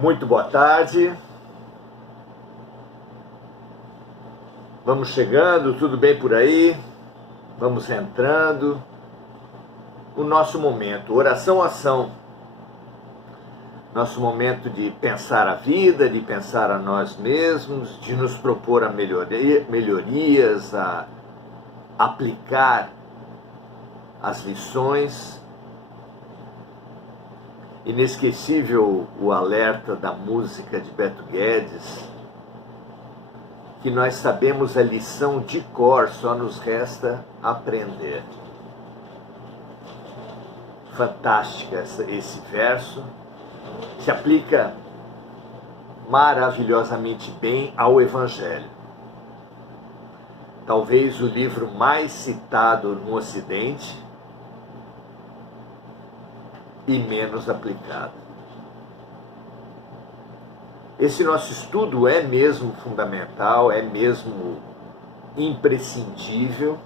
Muito boa tarde. Vamos chegando, tudo bem por aí? Vamos entrando. O nosso momento, oração-ação. Nosso momento de pensar a vida, de pensar a nós mesmos, de nos propor a melhorias, a aplicar as lições. Inesquecível o alerta da música de Beto Guedes, que nós sabemos a lição de cor, só nos resta aprender. Fantástica esse verso, se aplica maravilhosamente bem ao Evangelho. Talvez o livro mais citado no Ocidente e menos aplicado. Esse nosso estudo é mesmo fundamental, é mesmo imprescindível.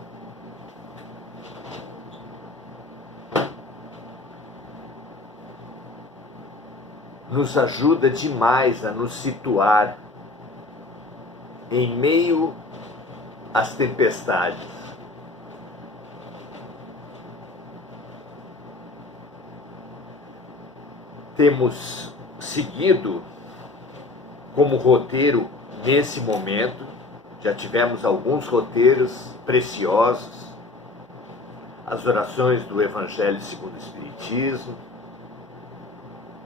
Nos ajuda demais a nos situar em meio às tempestades. Temos seguido como roteiro nesse momento, já tivemos alguns roteiros preciosos, as orações do Evangelho segundo o Espiritismo,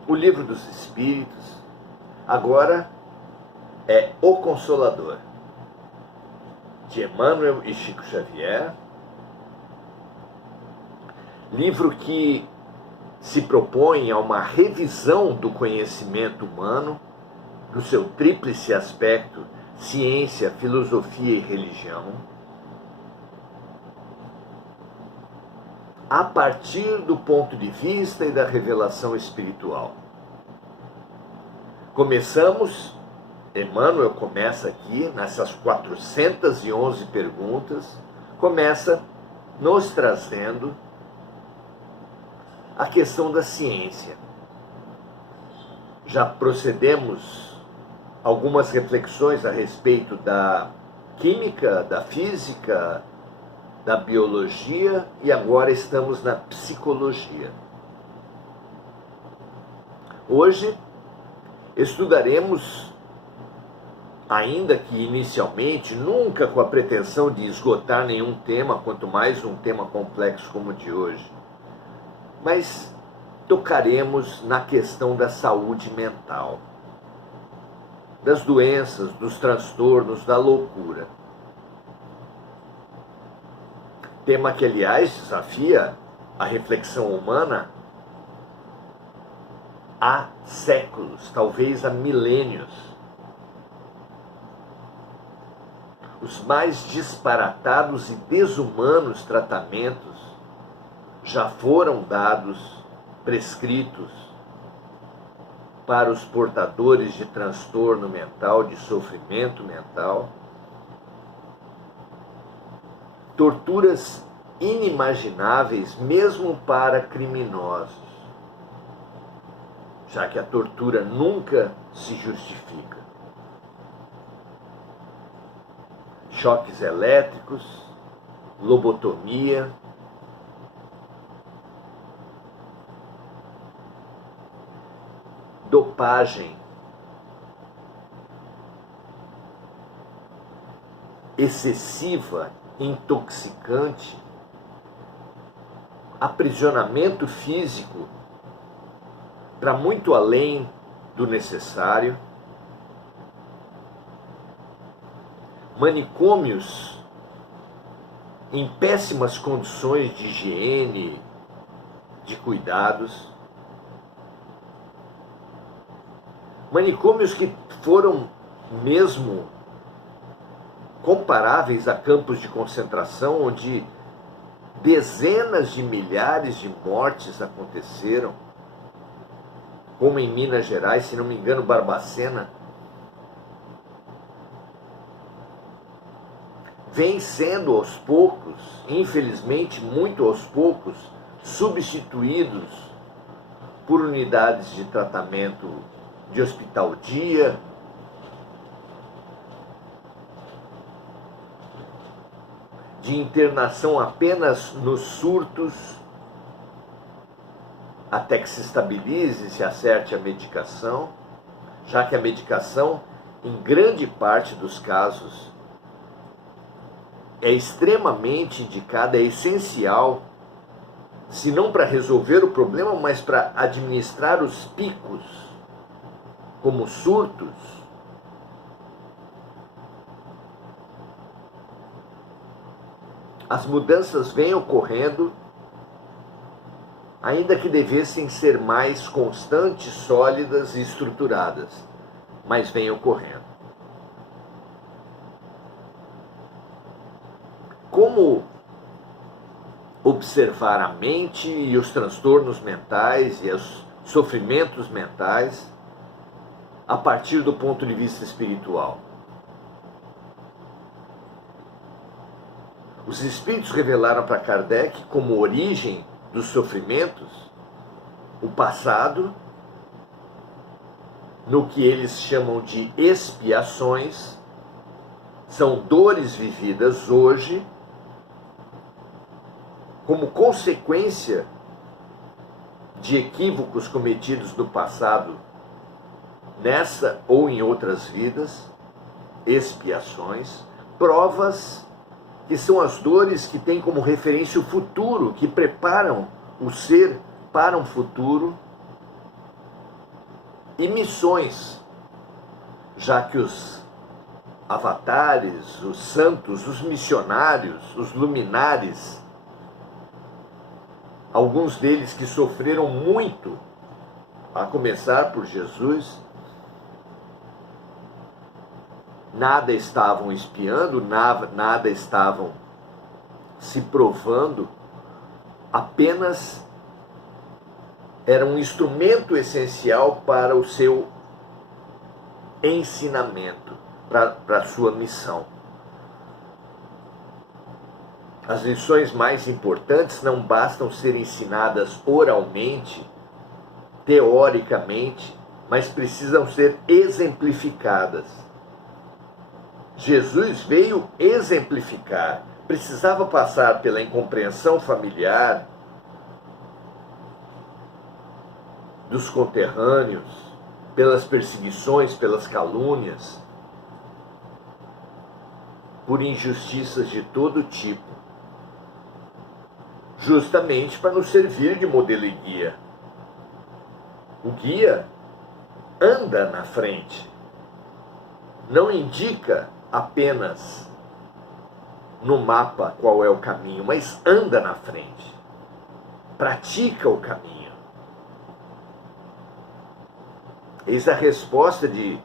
o Livro dos Espíritos, agora é O Consolador, de Emmanuel e Chico Xavier, livro que se propõe a uma revisão do conhecimento humano, no seu tríplice aspecto, ciência, filosofia e religião, a partir do ponto de vista e da revelação espiritual. Começamos, Emmanuel começa aqui, nessas 411 perguntas, começa nos trazendo a questão da ciência. Já procedemos algumas reflexões a respeito da química, da física, da biologia e agora estamos na psicologia. Hoje estudaremos, ainda que inicialmente, nunca com a pretensão de esgotar nenhum tema, quanto mais um tema complexo como o de hoje, mas tocaremos na questão da saúde mental, das doenças, dos transtornos, da loucura. Tema que, aliás, desafia a reflexão humana há séculos, talvez há milênios. Os mais disparatados e desumanos tratamentos já foram dados, prescritos, para os portadores de transtorno mental, de sofrimento mental. Torturas inimagináveis mesmo para criminosos, já que a tortura nunca se justifica. Choques elétricos, lobotomia, dopagem, excessiva, intoxicante, aprisionamento físico para muito além do necessário, manicômios em péssimas condições de higiene, de cuidados, manicômios que foram mesmo comparáveis a campos de concentração, onde dezenas de milhares de mortes aconteceram, como em Minas Gerais, se não me engano, Barbacena, vem sendo aos poucos, infelizmente muito aos poucos, substituídos por unidades de tratamento de hospital dia, de internação apenas nos surtos, até que se estabilize, se acerte a medicação, já que a medicação, em grande parte dos casos, é extremamente indicada, é essencial, se não para resolver o problema, mas para administrar os picos, como surtos. As mudanças vêm ocorrendo, ainda que devessem ser mais constantes, sólidas e estruturadas, mas vêm ocorrendo. Como observar a mente e os transtornos mentais e os sofrimentos mentais a partir do ponto de vista espiritual? Os espíritos revelaram para Kardec como origem dos sofrimentos o passado, no que eles chamam de expiações, são dores vividas hoje como consequência de equívocos cometidos no passado, nessa ou em outras vidas, expiações, provas que são as dores que têm como referência o futuro, que preparam o ser para um futuro, e missões, já que os avatares, os santos, os missionários, os luminares, alguns deles que sofreram muito, a começar por Jesus, nada estavam espiando, nada estavam se provando, apenas era um instrumento essencial para o seu ensinamento, para a sua missão. As lições mais importantes não bastam ser ensinadas oralmente, teoricamente, mas precisam ser exemplificadas. Jesus veio exemplificar, precisava passar pela incompreensão familiar dos conterrâneos, pelas perseguições, pelas calúnias, por injustiças de todo tipo, justamente para nos servir de modelo e guia. O guia anda na frente, não indica apenas no mapa qual é o caminho, mas anda na frente, pratica o caminho. Eis a resposta de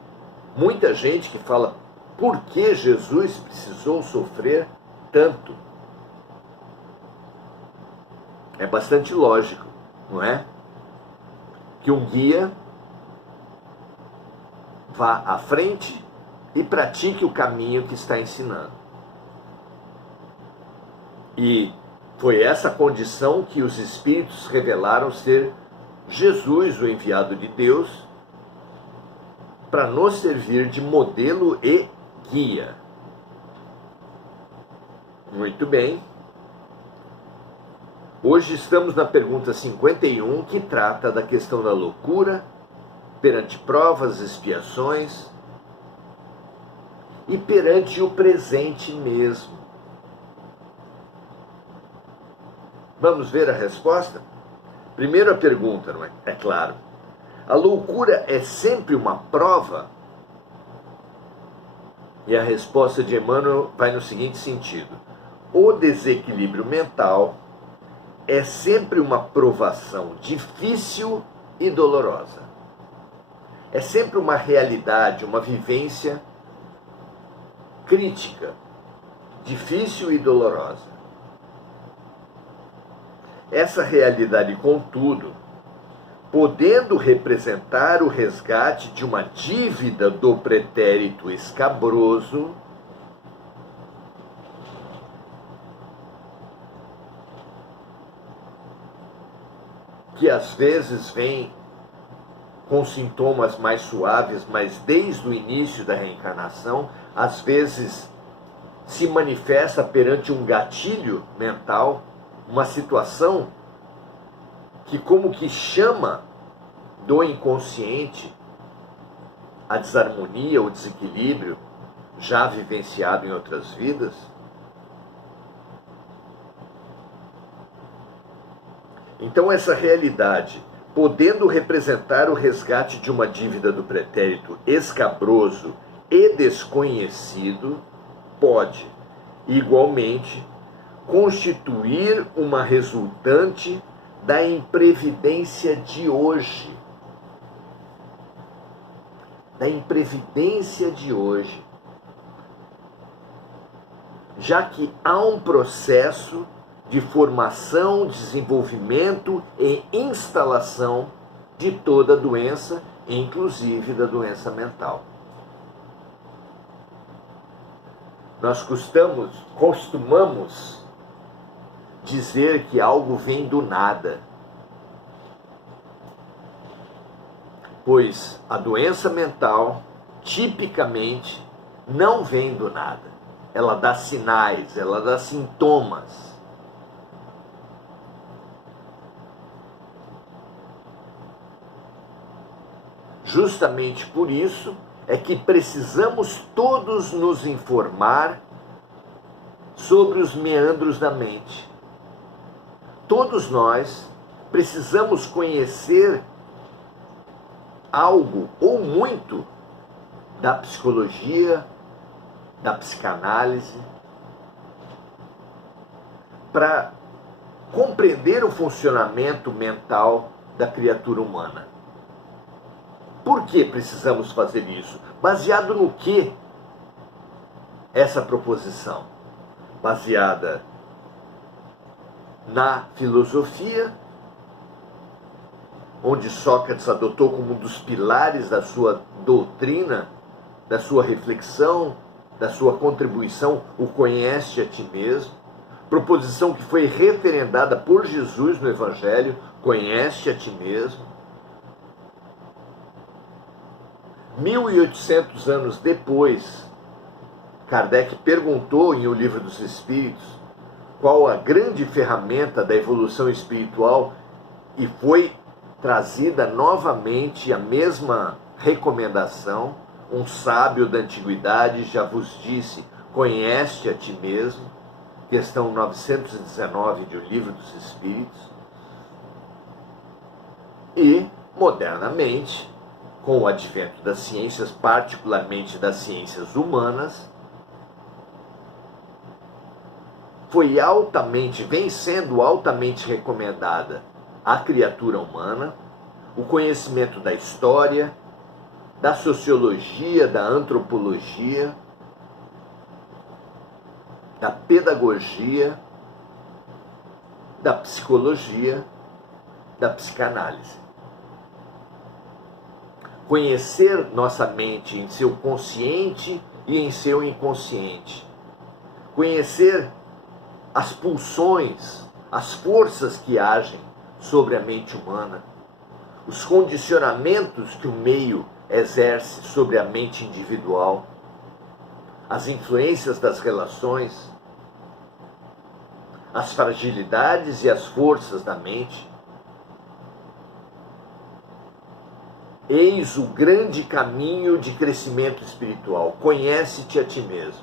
muita gente que fala: por que Jesus precisou sofrer tanto? É bastante lógico, não é? Que um guia vá à frente e pratique o caminho que está ensinando. E foi essa condição que os espíritos revelaram ser Jesus, o enviado de Deus, para nos servir de modelo e guia. Muito bem. Hoje estamos na pergunta 51, que trata da questão da loucura perante provas, expiações e perante o presente mesmo. Vamos ver a resposta? Primeiro a pergunta, não é? É claro. A loucura é sempre uma prova? E a resposta de Emmanuel vai no seguinte sentido: o desequilíbrio mental é sempre uma provação difícil e dolorosa. É sempre uma realidade, uma vivência crítica, difícil e dolorosa. Essa realidade, contudo, podendo representar o resgate de uma dívida do pretérito escabroso, que às vezes vem com sintomas mais suaves, mas desde o início da reencarnação, às vezes se manifesta perante um gatilho mental, uma situação que como que chama do inconsciente a desarmonia, o desequilíbrio já vivenciado em outras vidas. Então essa realidade, podendo representar o resgate de uma dívida do pretérito escabroso e desconhecido, pode, igualmente, constituir uma resultante da imprevidência de hoje. Da imprevidência de hoje. Já que há um processo de formação, desenvolvimento e instalação de toda doença, inclusive da doença mental. Nós costumamos dizer que algo vem do nada, pois a doença mental, tipicamente, não vem do nada. Ela dá sinais, ela dá sintomas. Justamente por isso é que precisamos todos nos informar sobre os meandros da mente. Todos nós precisamos conhecer algo ou muito da psicologia, da psicanálise, para compreender o funcionamento mental da criatura humana. Por que precisamos fazer isso? Baseado no que essa proposição? Baseada na filosofia, onde Sócrates adotou como um dos pilares da sua doutrina, da sua reflexão, da sua contribuição, o conhece a ti mesmo. Proposição que foi referendada por Jesus no Evangelho, conhece a ti mesmo. 1800 anos depois, Kardec perguntou em O Livro dos Espíritos qual a grande ferramenta da evolução espiritual e foi trazida novamente a mesma recomendação. Um sábio da antiguidade já vos disse, conhece a ti mesmo, questão 919 de O Livro dos Espíritos. E, modernamente, com o advento das ciências, particularmente das ciências humanas, vem sendo altamente recomendada à criatura humana o conhecimento da história, da sociologia, da antropologia, da pedagogia, da psicologia, da psicanálise. Conhecer nossa mente em seu consciente e em seu inconsciente. Conhecer as pulsões, as forças que agem sobre a mente humana, os condicionamentos que o meio exerce sobre a mente individual, as influências das relações, as fragilidades e as forças da mente. Eis o grande caminho de crescimento espiritual. Conhece-te a ti mesmo.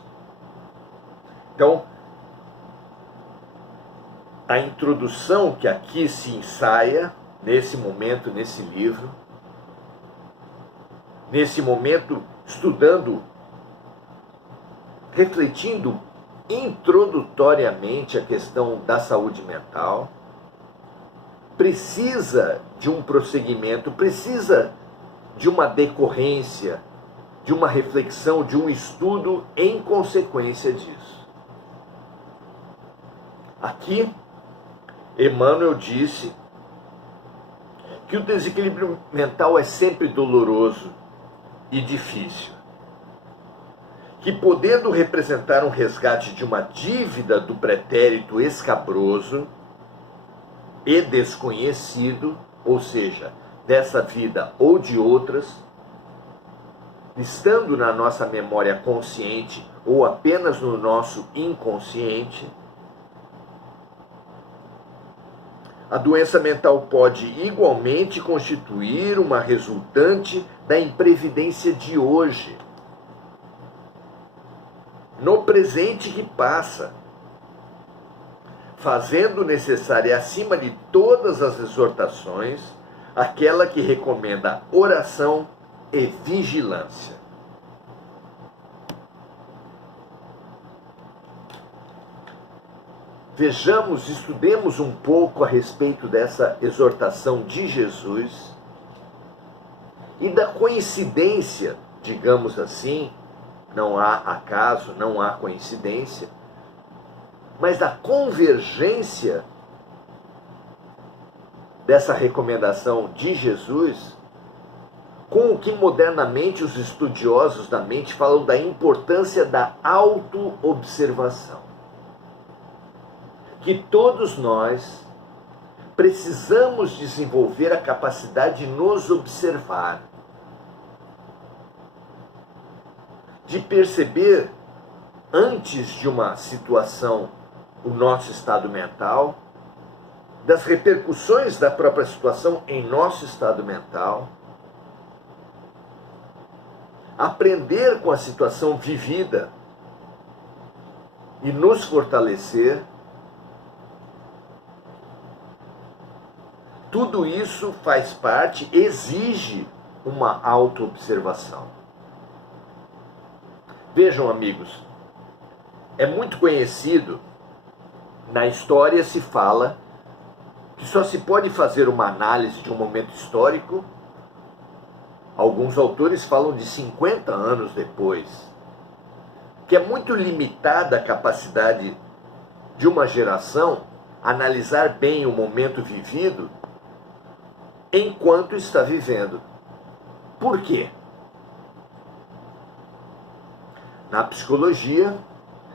Então, a introdução que aqui se ensaia, nesse momento, nesse livro, nesse momento, estudando, refletindo introdutoriamente a questão da saúde mental, precisa de um prosseguimento, precisa de uma decorrência, de uma reflexão, de um estudo em consequência disso. Aqui, Emmanuel disse que o desequilíbrio mental é sempre doloroso e difícil, que podendo representar um resgate de uma dívida do pretérito escabroso e desconhecido, ou seja, dessa vida ou de outras, estando na nossa memória consciente ou apenas no nosso inconsciente. A doença mental pode igualmente constituir uma resultante da imprevidência de hoje, no presente que passa, fazendo necessária, acima de todas as exortações, aquela que recomenda oração e vigilância. Vejamos, estudemos um pouco a respeito dessa exortação de Jesus e da coincidência, digamos assim, não há acaso, não há coincidência, mas da convergência dessa recomendação de Jesus com o que modernamente os estudiosos da mente falam da importância da autoobservação. Que todos nós precisamos desenvolver a capacidade de nos observar, de perceber antes de uma situação o nosso estado mental, das repercussões da própria situação em nosso estado mental, aprender com a situação vivida e nos fortalecer. Tudo isso faz parte, exige uma autoobservação. Vejam, amigos, é muito conhecido, na história se fala que só se pode fazer uma análise de um momento histórico, alguns autores falam de 50 anos depois, que é muito limitada a capacidade de uma geração analisar bem o momento vivido enquanto está vivendo. Por quê? Na psicologia,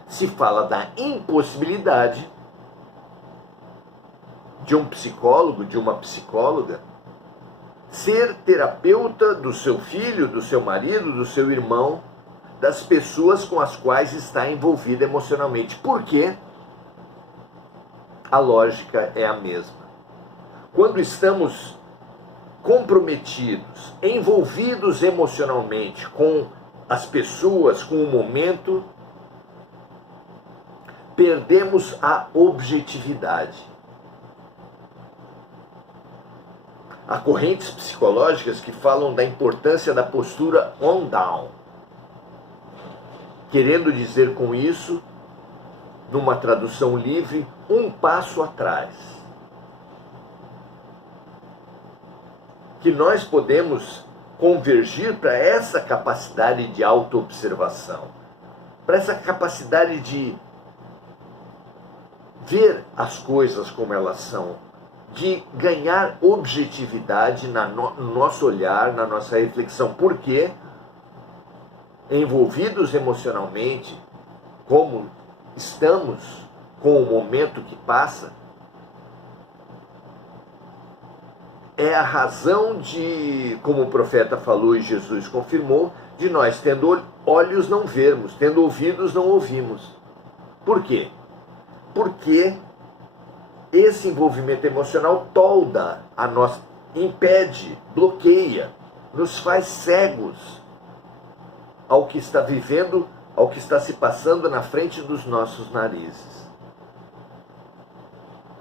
se fala da impossibilidade de um psicólogo, de uma psicóloga, ser terapeuta do seu filho, do seu marido, do seu irmão, das pessoas com as quais está envolvida emocionalmente. Por quê? A lógica é a mesma. Quando estamos comprometidos, envolvidos emocionalmente com as pessoas, com o momento, perdemos a objetividade. Há correntes psicológicas que falam da importância da postura on-down, querendo dizer com isso, numa tradução livre, um passo atrás. Que nós podemos convergir para essa capacidade de autoobservação, para essa capacidade de ver as coisas como elas são, de ganhar objetividade no nosso olhar, na nossa reflexão. Porque, envolvidos emocionalmente, como estamos com o momento que passa, é a razão de, como o profeta falou e Jesus confirmou, de nós, tendo olhos, não vermos, tendo ouvidos, não ouvimos. Por quê? Porque esse envolvimento emocional tolda a nós, impede, bloqueia, nos faz cegos ao que está vivendo, ao que está se passando na frente dos nossos narizes.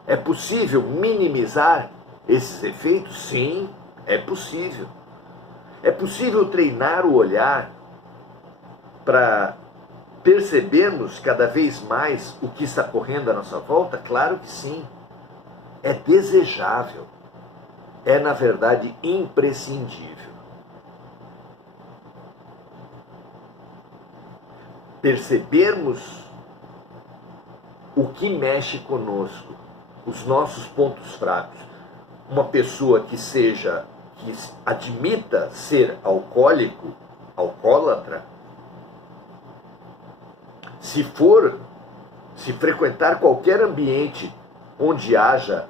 É possível minimizar esses efeitos? Sim, é possível. É possível treinar o olhar para percebermos cada vez mais o que está correndo à nossa volta? Claro que sim. É desejável. É, na verdade, imprescindível. Percebermos o que mexe conosco, os nossos pontos fracos. Uma pessoa que admita ser alcoólico, alcoólatra, se frequentar qualquer ambiente onde haja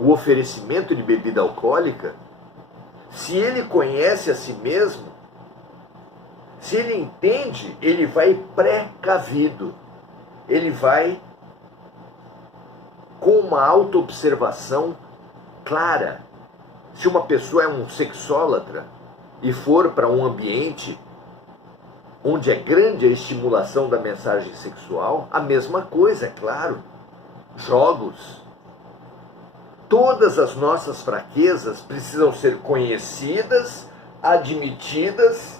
o oferecimento de bebida alcoólica, se ele conhece a si mesmo, se ele entende, ele vai precavido, ele vai com uma autoobservação clara. Se uma pessoa é um sexólatra e for para um ambiente onde é grande a estimulação da mensagem sexual, a mesma coisa, é claro. Jogos. Todas as nossas fraquezas precisam ser conhecidas, admitidas,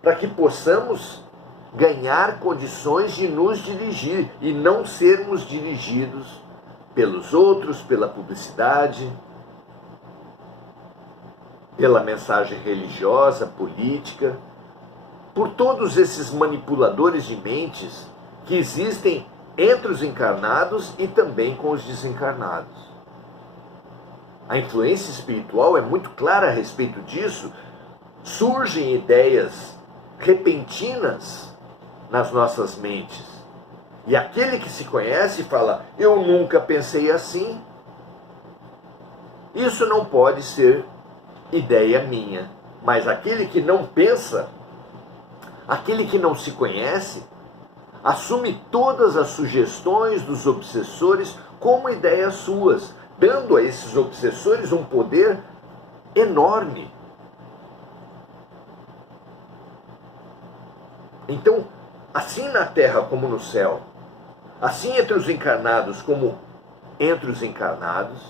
para que possamos ganhar condições de nos dirigir e não sermos dirigidos pelos outros, pela publicidade, pela mensagem religiosa, política, por todos esses manipuladores de mentes que existem entre os encarnados e também com os desencarnados. A influência espiritual é muito clara a respeito disso. Surgem ideias repentinas nas nossas mentes. E aquele que se conhece fala, eu nunca pensei assim. Isso não pode ser ideia minha. Mas aquele que não pensa, aquele que não se conhece, assume todas as sugestões dos obsessores como ideias suas, dando a esses obsessores um poder enorme. Então, assim na terra como no céu, assim entre os encarnados como entre os encarnados,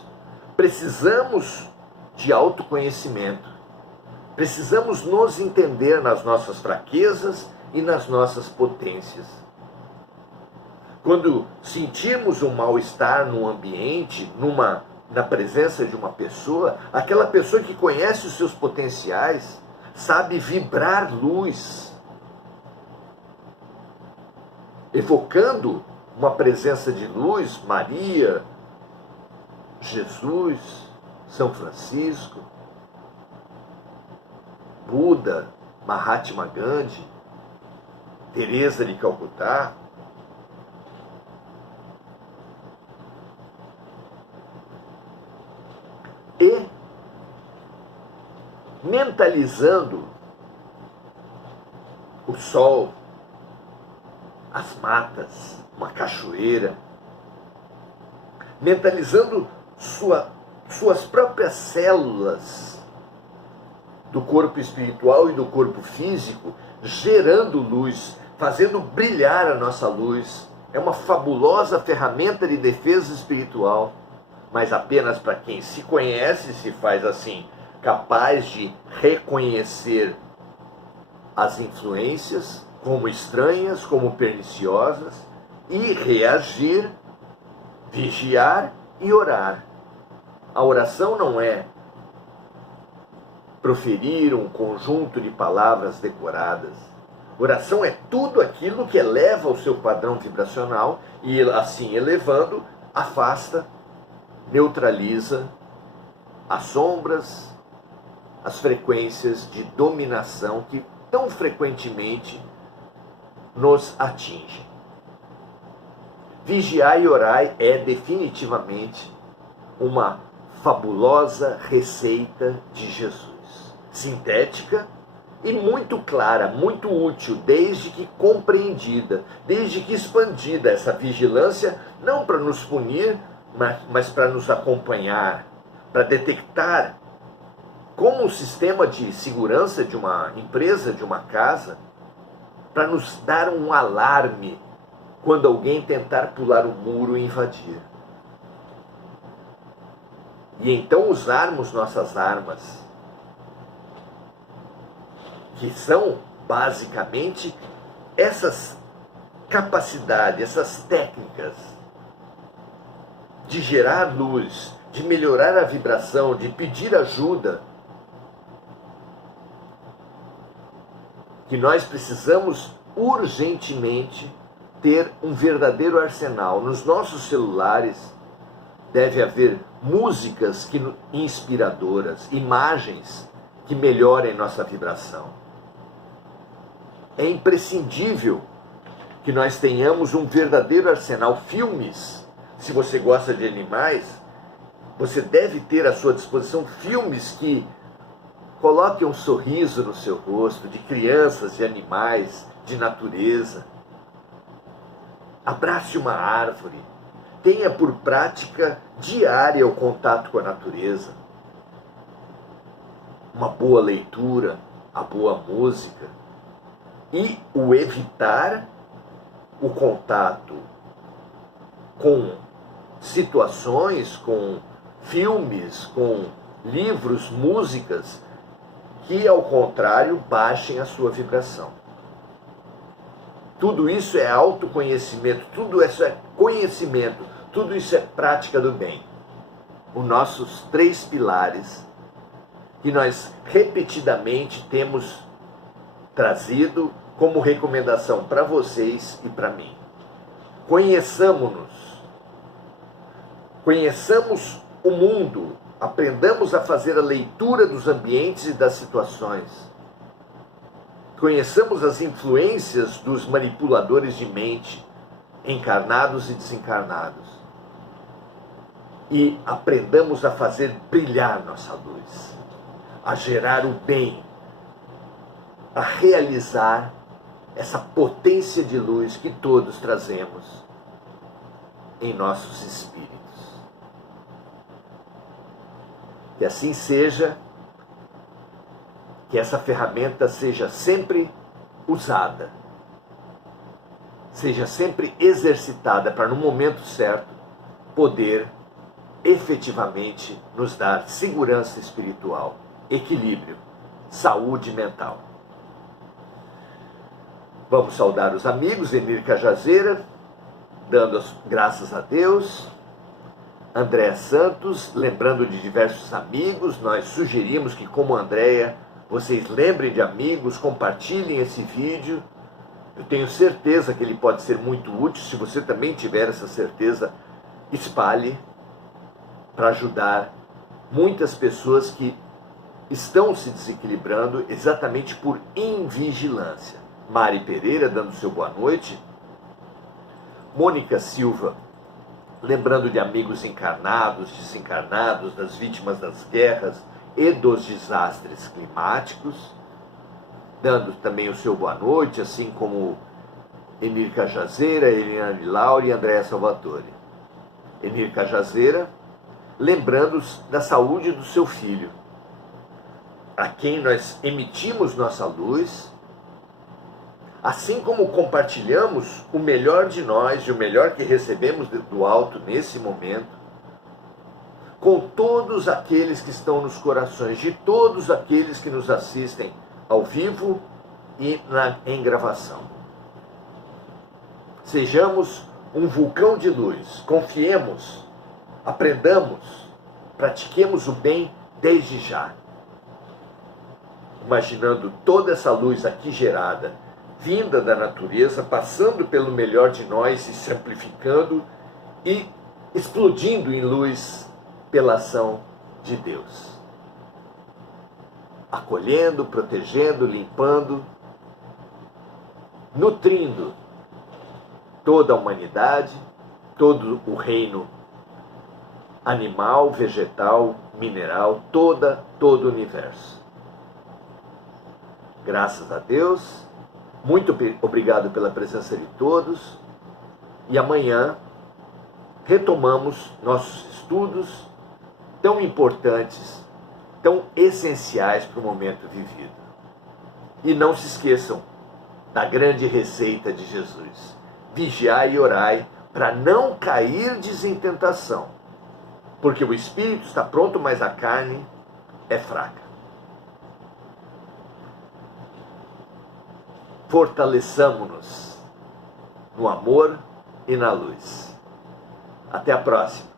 precisamos de autoconhecimento. Precisamos nos entender nas nossas fraquezas e nas nossas potências. Quando sentimos um mal-estar num ambiente, na presença de uma pessoa, aquela pessoa que conhece os seus potenciais, sabe vibrar luz, evocando uma presença de luz, Maria, Jesus, São Francisco, Buda, Mahatma Gandhi, Teresa de Calcutá. E mentalizando o sol, as matas, uma cachoeira, mentalizando suas próprias células do corpo espiritual e do corpo físico, gerando luz, fazendo brilhar a nossa luz. É uma fabulosa ferramenta de defesa espiritual, mas apenas para quem se conhece se faz assim, capaz de reconhecer as influências como estranhas, como perniciosas, e reagir, vigiar e orar. A oração não é proferir um conjunto de palavras decoradas. Oração é tudo aquilo que eleva o seu padrão vibracional e, assim elevando, afasta, neutraliza as sombras, as frequências de dominação que tão frequentemente nos atingem. Vigiar e orar é definitivamente uma fabulosa receita de Jesus. Sintética e muito clara, muito útil, desde que compreendida, desde que expandida essa vigilância, não para nos punir, mas para nos acompanhar, para detectar como o sistema de segurança de uma empresa, de uma casa, para nos dar um alarme quando alguém tentar pular o muro e invadir. E então usarmos nossas armas, que são basicamente essas capacidades, essas técnicas de gerar luz, de melhorar a vibração, de pedir ajuda, que nós precisamos urgentemente ter um verdadeiro arsenal. Nos nossos celulares deve haver músicas inspiradoras, imagens que melhorem nossa vibração. É imprescindível que nós tenhamos um verdadeiro arsenal. Filmes, se você gosta de animais, você deve ter à sua disposição filmes que Coloque um sorriso no seu rosto, de crianças, de animais, de natureza. Abrace uma árvore. Tenha por prática diária o contato com a natureza. Uma boa leitura, a boa música. E o evitar o contato com situações, com filmes, com livros, músicas, que ao contrário baixem a sua vibração. Tudo isso é autoconhecimento, tudo isso é conhecimento, tudo isso é prática do bem. Os nossos 3 pilares que nós repetidamente temos trazido como recomendação para vocês e para mim. Conheçamos-nos, conheçamos o mundo, aprendamos a fazer a leitura dos ambientes e das situações. Conheçamos as influências dos manipuladores de mente, encarnados e desencarnados. E aprendamos a fazer brilhar nossa luz, a gerar o bem, a realizar essa potência de luz que todos trazemos em nossos espíritos. Que assim seja, que essa ferramenta seja sempre usada, seja sempre exercitada para no momento certo poder efetivamente nos dar segurança espiritual, equilíbrio, saúde mental. Vamos saudar os amigos, Enir Cajazeira, dando as graças a Deus. Andréa Santos, lembrando de diversos amigos, nós sugerimos que, como Andréa, vocês lembrem de amigos, compartilhem esse vídeo. Eu tenho certeza que ele pode ser muito útil. Se você também tiver essa certeza, espalhe para ajudar muitas pessoas que estão se desequilibrando exatamente por invigilância. Mari Pereira dando seu boa noite. Mônica Silva, lembrando de amigos encarnados, desencarnados, das vítimas das guerras e dos desastres climáticos, dando também o seu boa noite, assim como Enir Cajazeira, Eliane Laura e Andréa Salvatore. Enir Cajazeira, lembrando da saúde do seu filho, a quem nós emitimos nossa luz, assim como compartilhamos o melhor de nós e o melhor que recebemos do alto nesse momento, com todos aqueles que estão nos corações, de todos aqueles que nos assistem ao vivo e em gravação. Sejamos um vulcão de luz, confiemos, aprendamos, pratiquemos o bem desde já. Imaginando toda essa luz aqui gerada, vinda da natureza, passando pelo melhor de nós e se amplificando e explodindo em luz pela ação de Deus. Acolhendo, protegendo, limpando, nutrindo toda a humanidade, todo o reino animal, vegetal, mineral, todo o universo. Graças a Deus. Muito obrigado pela presença de todos. E amanhã retomamos nossos estudos tão importantes, tão essenciais para o momento vivido. E não se esqueçam da grande receita de Jesus. Vigiai e orai para não cairdes em tentação. Porque o espírito está pronto, mas a carne é fraca. Fortaleçamo-nos no amor e na luz. Até a próxima.